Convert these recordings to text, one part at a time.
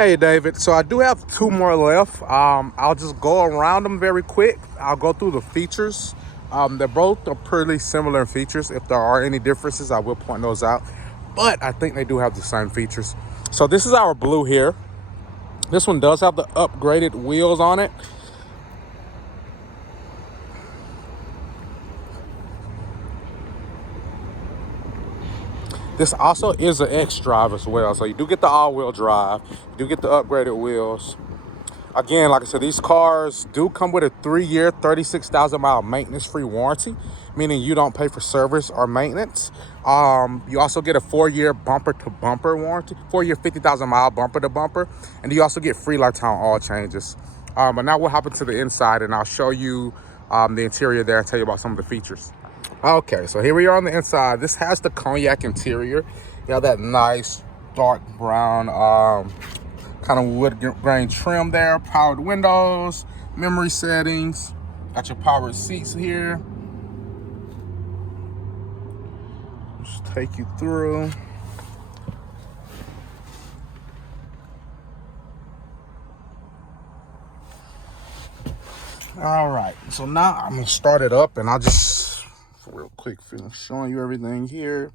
Hey David, so I do have two more left. I'll just go around them very quick. I'll go through the features. They're both are pretty similar in features. If there are any differences, I will point those out. But I think they do have the same features. So this is our blue here. This one does have the upgraded wheels on it. This also is an X drive as well. So you do get the all-wheel drive. You do get the upgraded wheels. Again, like I said, these cars do come with a 3-year, 36,000-mile maintenance-free warranty, meaning you don't pay for service or maintenance. You also get a 4-year bumper-to-bumper warranty, 4-year, 50,000-mile bumper-to-bumper, and you also get free lifetime oil changes. But now we'll hop into the inside, and I'll show you the interior there and tell you about some of the features. Okay, so here we are on the inside. This has the cognac interior. You have that nice dark brown kind of wood grain trim there, powered windows, memory settings, got your powered seats here. Just take you through. All right, so now I'm gonna start it up, and I'll just real quick finish showing you everything here,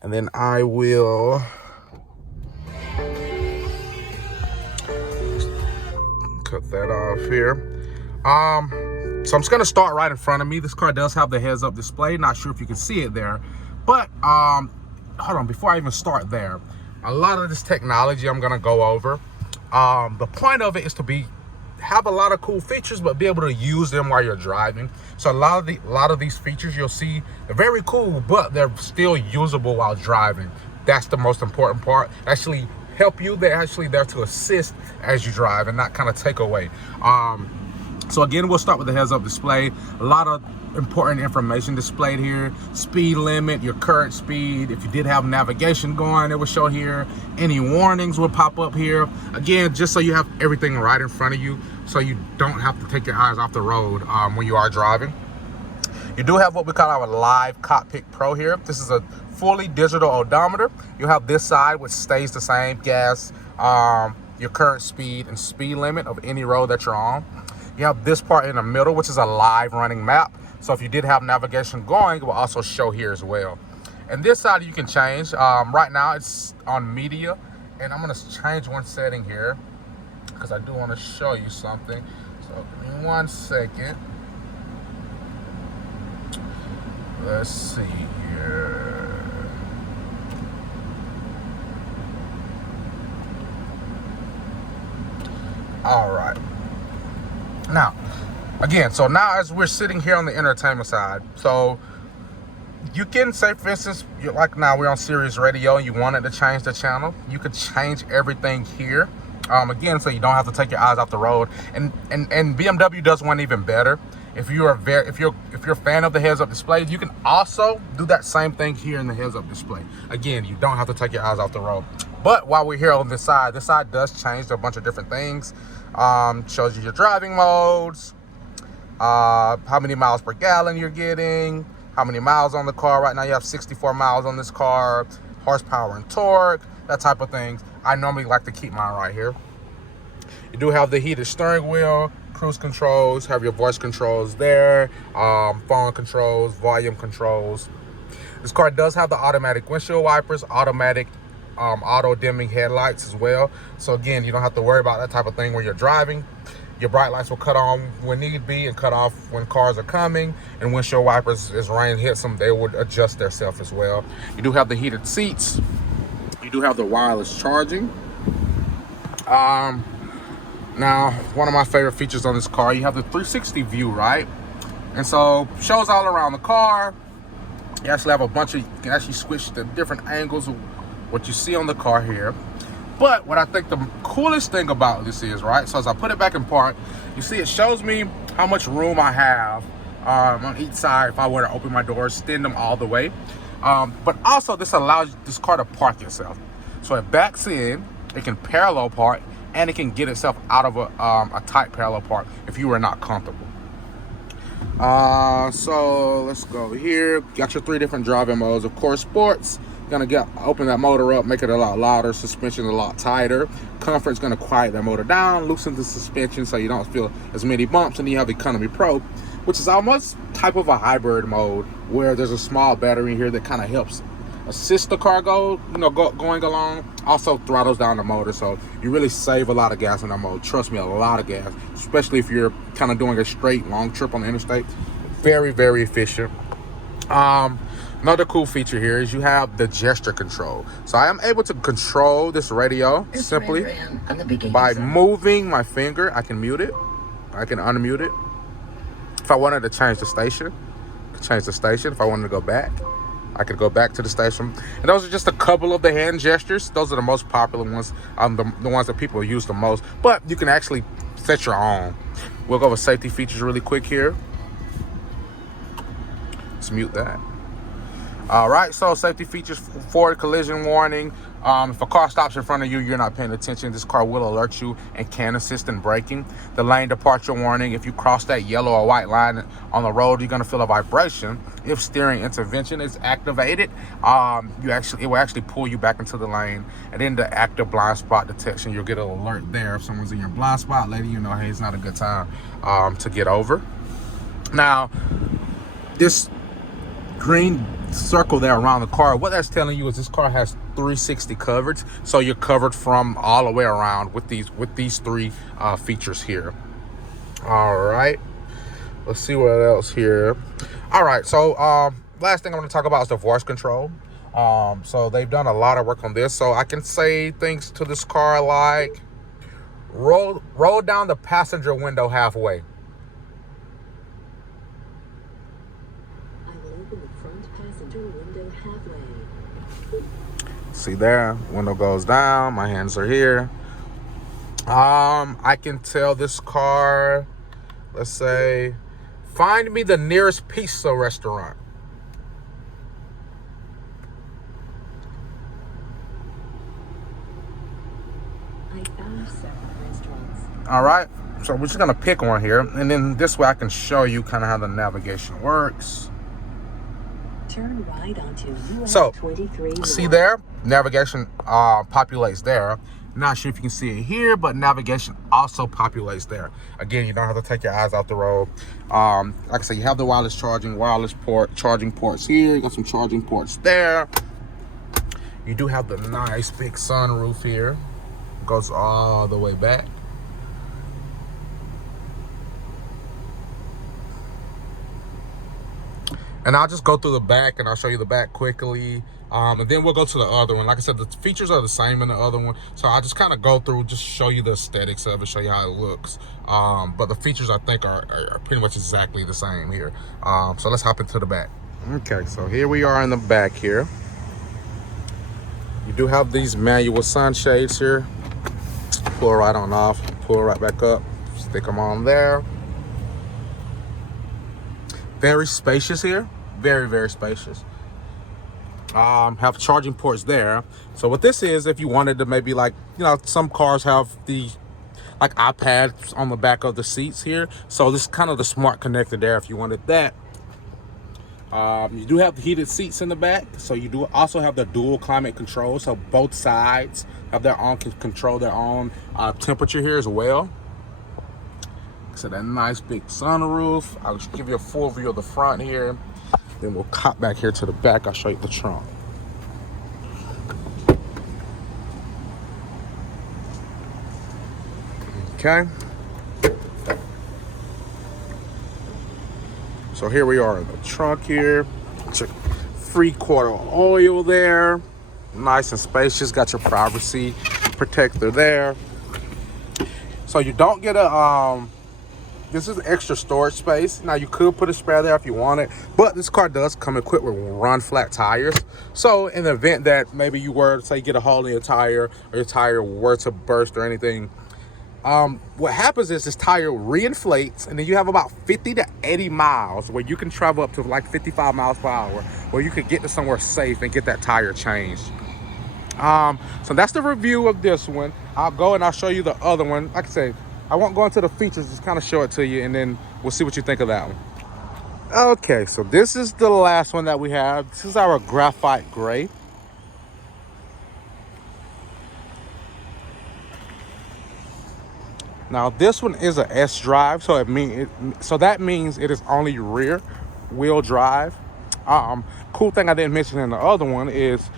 and then I will cut that off here. So I'm just gonna start right in front of me. This car does have the heads-up display. Not sure if you can see it there, but hold on, before I even start there, a lot of this technology I'm gonna go over. The point of it is to have a lot of cool features, but be able to use them while you're driving. So a lot of these features you'll see, they're very cool, but they're still usable while driving. That's the most important part. Actually help you. They're actually there to assist as you drive and not kind of take away. So again, we'll start with the heads-up display. A lot of important information displayed here. Speed limit, your current speed. If you did have navigation going, it will show here. Any warnings will pop up here. Again, just so you have everything right in front of you, so you don't have to take your eyes off the road when you are driving. You do have what we call our Live Cockpit Pro here. This is a fully digital odometer. You have this side, which stays the same, gas, your current speed and speed limit of any road that you're on. You have this part in the middle, which is a live running map. So if you did have navigation going, it will also show here as well. And this side you can change. Right now it's on media, and I'm gonna change one setting here because I do want to show you something. So give me 1 second. Let's see here. All right. Now, again, so now as we're sitting here on the entertainment side, so you can say, for instance, like now we're on Sirius Radio and you wanted to change the channel, you could change everything here. Again, so you don't have to take your eyes off the road. And BMW does one even better. If you're a fan of the heads-up display, you can also do that same thing here in the heads-up display. Again, you don't have to take your eyes off the road. But while we're here on this side does change a bunch of different things. Shows you your driving modes, how many miles per gallon you're getting, how many miles on the car. Right now you have 64 miles on this car, horsepower and torque, that type of things. I normally like to keep mine right here. You do have the heated steering wheel, cruise controls, have your voice controls there, phone controls, volume controls. This car does have the automatic windshield wipers, automatic auto dimming headlights as well. So again, you don't have to worry about that type of thing when you're driving. Your bright lights will cut on when need be and cut off when cars are coming. And windshield wipers, as rain hits them, they would adjust themselves as well. You do have the heated seats. You do have the wireless charging. Now, one of my favorite features on this car, you have the 360 view, right? And so shows all around the car. You actually have you can actually switch the different angles of what you see on the car here. But what I think the coolest thing about this is, right, so as I put it back in park, you see it shows me how much room I have on each side if I were to open my doors, extend them all the way. But also this allows this car to park itself. So it backs in, it can parallel park, and it can get itself out of a tight parallel park if you were not comfortable. So let's go here. Got your 3 different driving modes. Of course, sports, Gonna open that motor up, make it a lot louder, suspension a lot tighter. Comfort's gonna quiet that motor down, loosen the suspension so you don't feel as many bumps. And then you have Economy Pro, which is almost type of a hybrid mode where there's a small battery here that kind of helps assist the car going along. Also throttles down the motor, so you really save a lot of gas in that mode. Trust me, a lot of gas, especially if you're kind of doing a straight long trip on the interstate. Very, very efficient. Another cool feature here is you have the gesture control. So I am able to control this radio simply by moving my finger. I can mute it, I can unmute it. If I wanted to change the station, I could change the station. If I wanted to go back, I could go back to the station. And those are just a couple of the hand gestures. Those are the most popular ones, the ones that people use the most. But you can actually set your own. We'll go over safety features really quick here. Let's mute that. All right, so safety features: forward collision warning. If a car stops in front of you, you're not paying attention, this car will alert you and can assist in braking. The lane departure warning: if you cross that yellow or white line on the road, you're gonna feel a vibration. If steering intervention is activated, it will actually pull you back into the lane. And then the active blind spot detection, you'll get an alert there if someone's in your blind spot, letting you know, hey, it's not a good time to get over. Now, this green circle there around the car, what that's telling you is this car has 360 coverage, so you're covered from all the way around with these three features here. All right, let's see what else here. All right, so last thing I'm going to talk about is the voice control. So they've done a lot of work on this, so I can say things to this car like roll down the passenger window halfway. See there, window goes down, my hands are here. I can tell this car, let's say, find me the nearest pizza restaurant. I found several restaurants. All right, so we're just gonna pick one here, and then this way I can show you kind of how the navigation works. Turn right onto US So, 23. See there, navigation populates there. Not sure if you can see it here, but navigation also populates there. Again, you don't have to take your eyes off the road. Like I said, you have the wireless charging, charging ports here. You got some charging ports there. You do have the nice big sunroof here. It goes all the way back. And I'll just go through the back and I'll show you the back quickly. And then we'll go to the other one. Like I said, the features are the same in the other one. So I'll just kind of go through, just show you the aesthetics of it, show you how it looks. But the features I think are pretty much exactly the same here. So let's hop into the back. Okay, so here we are in the back here. You do have these manual sunshades here. Pull right on off, pull right back up, stick them on there. Very spacious here. Very, very spacious. Have charging ports there. So what this is, if you wanted to maybe, like, you know, some cars have the like iPads on the back of the seats here. So this is kind of the smart connector there if you wanted that. You do have the heated seats in the back. So you do also have the dual climate control. So both sides have their own, can control their own temperature here as well. So that nice big sunroof. I'll just give you a full view of the front here. Then we'll cut back here to the back. I'll show you the trunk. Okay. So here we are in the trunk here. It's a 3/4 oil there. Nice and spacious. Got your privacy protector there. So you don't get a this is extra storage space. Now you could put a spare there if you wanted, but this car does come equipped with run flat tires. So in the event that maybe you were to say get a hole in your tire, or your tire were to burst or anything, what happens is this tire reinflates, and then you have about 50 to 80 miles where you can travel up to like 55 miles per hour, where you could get to somewhere safe and get that tire changed. So that's the review of this one. I'll go and I'll show you the other one. Like I said, I won't go into the features, just kind of show it to you, and then we'll see what you think of that one. Okay, so this is the last one that we have. This is our graphite gray. Now this one is a S drive, so that means it is only rear wheel drive. Cool thing I didn't mention in the other one is,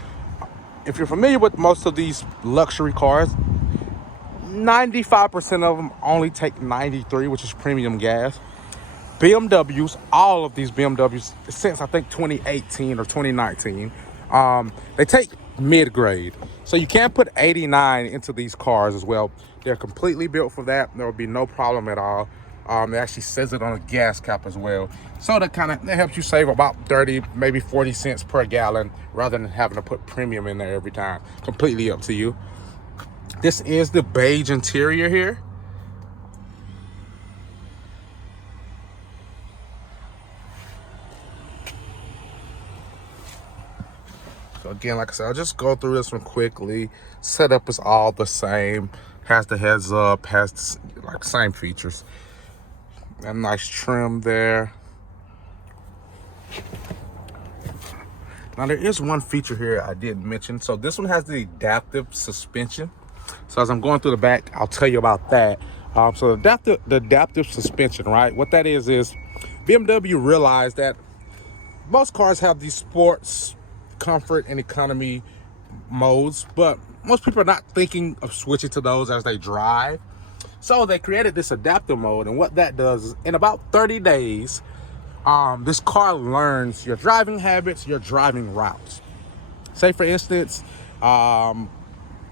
if you're familiar with most of these luxury cars, 95% of them only take 93, which is premium gas. BMWs, all of these BMWs, since I think 2018 or 2019, they take mid-grade. So you can't put 89 into these cars as well. They're completely built for that. There will be no problem at all. It actually says it on a gas cap as well. So that helps you save about 30, maybe 40 cents per gallon, rather than having to put premium in there every time. Completely up to you. This is the beige interior here. So again, like I said, I'll just go through this one quickly. Setup is all the same. Has the heads up, has like same features. A nice trim there. Now there is one feature here I didn't mention. So this one has the adaptive suspension. So as I'm going through the back, I'll tell you about that. So the adaptive suspension, right? What that is BMW realized that most cars have these sports, comfort, and economy modes, but most people are not thinking of switching to those as they drive. So they created this adaptive mode, and what that does is, in about 30 days, this car learns your driving habits, your driving routes. Say for instance,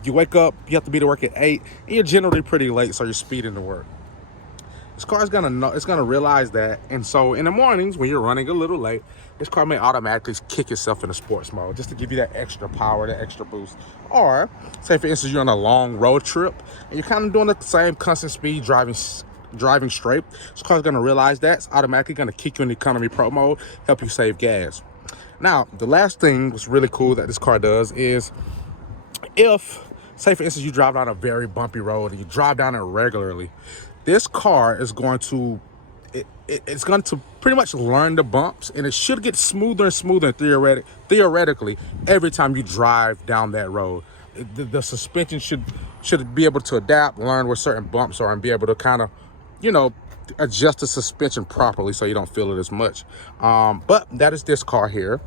you wake up, you have to be to work at 8, and you're generally pretty late, so you're speeding to work. This car is gonna realize that, and so in the mornings when you're running a little late, this car may automatically kick itself into sports mode just to give you that extra power, that extra boost. Or say for instance, you're on a long road trip and you're kind of doing the same constant speed, driving straight. This car's gonna realize that. It's automatically gonna kick you in the economy pro mode, help you save gas. Now, the last thing that's really cool that this car does is, if, say for instance, you drive down a very bumpy road and you drive down it regularly, this car is going to, it's going to pretty much learn the bumps, and it should get smoother and smoother theoretically every time you drive down that road. The suspension should be able to adapt, learn where certain bumps are, and be able to kind of, adjust the suspension properly so you don't feel it as much. But that is this car here.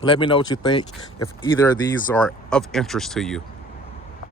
Let me know what you think, if either of these are of interest to you.